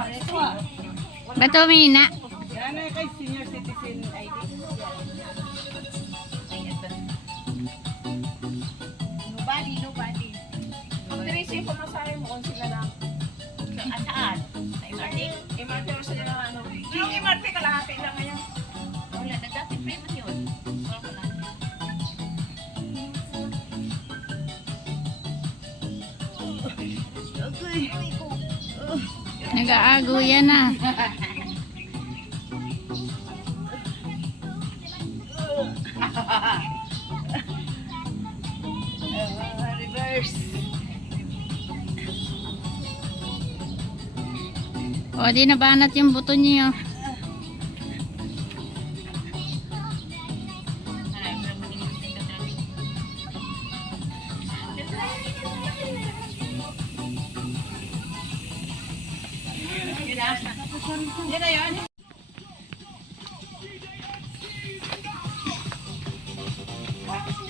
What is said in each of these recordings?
Bato mina. Yan ay kay senior citizen ID. Nobody. Tracy ko masahe mo kung sila lang. Saan? Sa MRT? MRT or sila lang ano. Yung MRT kalahati lang ngayon. Wala na dati frame man yun. Wala. Nag-aago yan na. Reverse. O, di nabanat yung buto niyo. Yan na yan.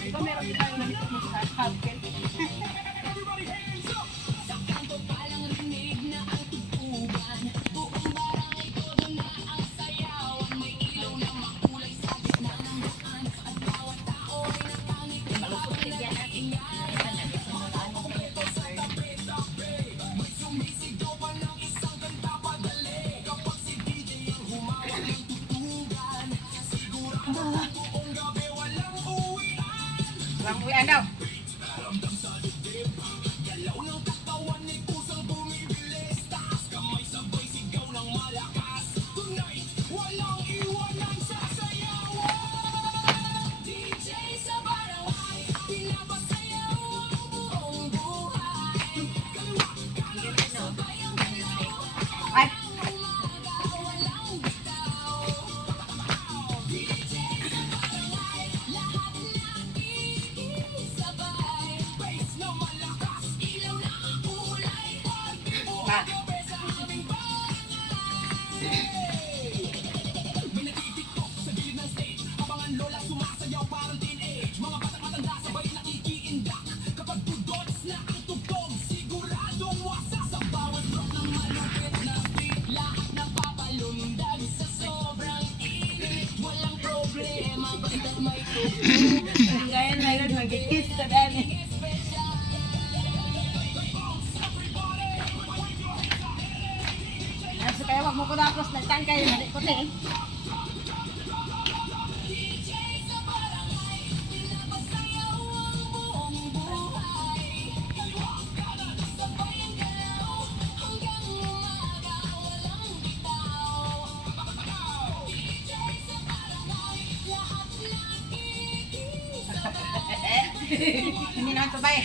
Ito meron tayo na dito sa hubkel. Lang uwian daw. Ay. Ah. Gaya na yun, mag-kiss ka dali. Nasa kaya wag mo ko tapos nagtangkay, mali ko din. Hindi naman sabay.